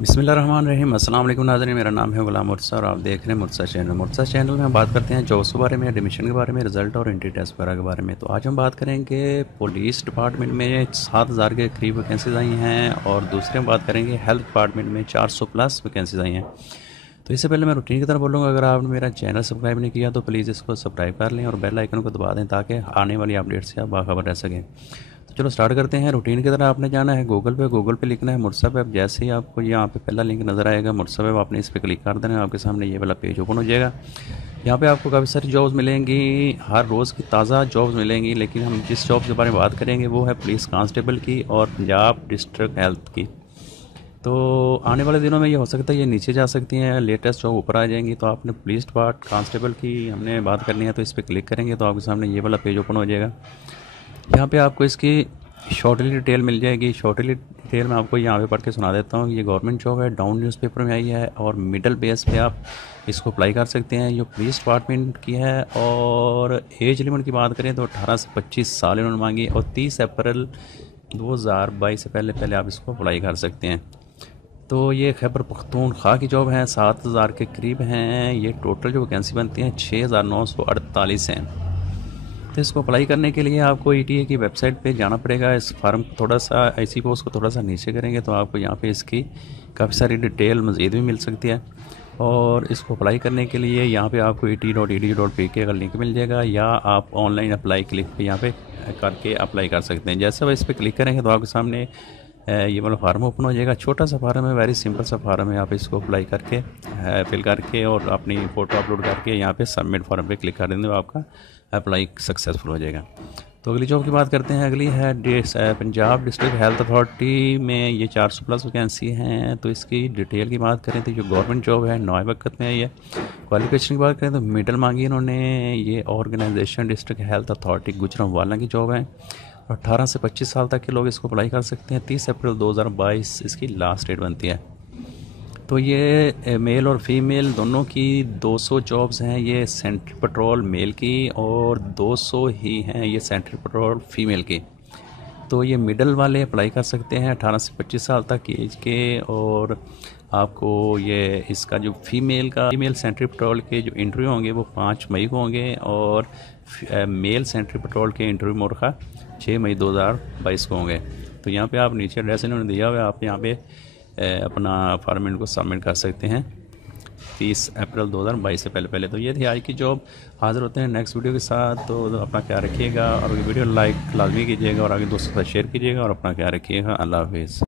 बिस्मिल्लाहिर्रहमानिर्रहीम। अस्सलाम वालेकुम नाज़रीन, मेरा नाम है गुलाम मुर्तज़ा और आप देख रहे हैं मुर्तज़ा चैनल। मुर्तज़ा चैनल में हम बात करते हैं जॉब्स के बारे में, एडमिशन के बारे में, रिज़ल्ट और एंट्री टेस्ट वगैरह के बारे में। तो आज हम बात करेंगे पुलिस डिपार्टमेंट में 7,000 के करीब वैकेंसीज आई हैं और दूसरे हम बात करेंगे हेल्थ डिपार्टमेंट में 400 प्लस वैकेंसीज आई हैं। तो इससे पहले मैं रूटीन की तरह बोलूँगा, अगर आपने मेरा चैनल सब्सक्राइब नहीं किया तो प्लीज़ इसको सब्सक्राइब कर लें और बेल आइकन को दबा दें ताकि आने वाली अपडेट से आप बाखबर रह सकें। तो चलो स्टार्ट करते हैं। रूटीन की तरह आपने जाना है गूगल पे लिखना है मुर्तज़ा वेब। जैसे ही आपको यहाँ पे पहला लिंक नज़र आएगा मुर्तज़ा वेब, आपने इस पर क्लिक कर देना है। आपके सामने ये वाला पेज ओपन हो जाएगा। यहाँ पे आपको काफ़ी सारी जॉब्स मिलेंगी, हर रोज़ की ताज़ा जॉब्स मिलेंगी, लेकिन हम जिस जॉब के बारे में बात करेंगे वो है पुलिस कांस्टेबल की और पंजाब डिस्ट्रिक्ट हेल्थ की। तो आने वाले दिनों में ये हो सकता है ये नीचे जा सकती हैं, लेटेस्ट जॉब ऊपर आ जाएंगी। तो आपने पुलिस कांस्टेबल की हमने बात करनी है, तो इस पर क्लिक करेंगे तो आपके सामने ये वाला पेज ओपन हो जाएगा। यहाँ पे आपको इसकी शॉर्टली डिटेल मिल जाएगी। शॉर्टली डिटेल में आपको यहाँ पे पढ़ के सुना देता हूँ। ये गवर्नमेंट जॉब है, डाउन न्यूज़पेपर में आई है और मिडल बेस पे आप इसको अप्लाई कर सकते हैं। ये पुलिस डिपार्टमेंट की है और एज लिमिट की बात करें तो 18 से 25 साल इन्होंने मांगी और 30 अप्रैल 2022 से पहले पहले आप इसको अप्लाई कर सकते हैं। तो ये खैबर पख्तूनख्वा की जॉब है, 7,000 के करीब हैं। ये टोटल जो वैकेंसी बनती हैं 6,948 हैं। तो इसको अप्लाई करने के लिए आपको ईटीए की वेबसाइट पे जाना पड़ेगा। इस फार्म थोड़ा सा ऐसी पोस्ट को थोड़ा सा नीचे करेंगे तो आपको यहाँ पे इसकी काफ़ी सारी डिटेल मज़ीद भी मिल सकती है। और इसको अप्लाई करने के लिए यहाँ पे आपको et.edu.pk का लिंक मिल जाएगा या आप ऑनलाइन अप्लाई क्लिक पे यहाँ पे करके अप्लाई कर सकते हैं। जैसे आप इस पर क्लिक करेंगे तो आपके सामने ये वाला फार्म ओपन हो जाएगा। छोटा सा फार्म है, वेरी सिंपल सा फार्म है। आप इसको अप्लाई करके फिल करके और अपनी फ़ोटो अपलोड करके यहाँ पे सबमिट फार्म पे क्लिक कर देंगे तो आपका अप्लाई सक्सेसफुल हो जाएगा। तो अगली जॉब की बात करते हैं। अगली है पंजाब डिस्ट्रिक्ट हेल्थ अथॉरिटी में ये 400 प्लस वैकेंसी हैं। तो इसकी डिटेल की बात करें तो जो गवर्नमेंट जॉब है नए वक्त में है। ये क्वालिफिकेशन की बात करें तो मिडल मांगी इन्होंने। ये organisation district health authority Gujranwala की जॉब है। 18 से 25 साल तक के लोग इसको अप्लाई कर सकते हैं। 30 अप्रैल 2022 इसकी लास्ट डेट बनती है। तो ये मेल और फीमेल दोनों की 200 जॉब्स हैं। ये सेंट्रल पेट्रोल मेल की और 200 ही हैं ये सेंट्रल पेट्रोल फीमेल की। तो ये मिडल वाले अप्लाई कर सकते हैं 18 से 25 साल तक एज के। और आपको ये इसका जो फीमेल सेंट्रल पेट्रोल के जो इंटरव्यू होंगे वो 5 मई को होंगे और मेल सेंट्रल पेट्रोल के इंटरव्यू मोरखा 6 मई 2022 को होंगे। तो यहाँ पे आप नीचे एड्रेस इन्होंने दिया हुआ है, आप यहाँ पे अपना फॉर्मेट को सबमिट कर सकते हैं 30 अप्रैल 2022 से पहले पहले। तो ये थी आज की जॉब। हाज़िर होते हैं नेक्स्ट वीडियो के साथ। तो अपना ख्याल रखिएगा और वीडियो लाइक लाजमी कीजिएगा और आगे दोस्तों के साथ शेयर कीजिएगा और अपना ख्याल रखिएगा। अल्लाह हाफिज़।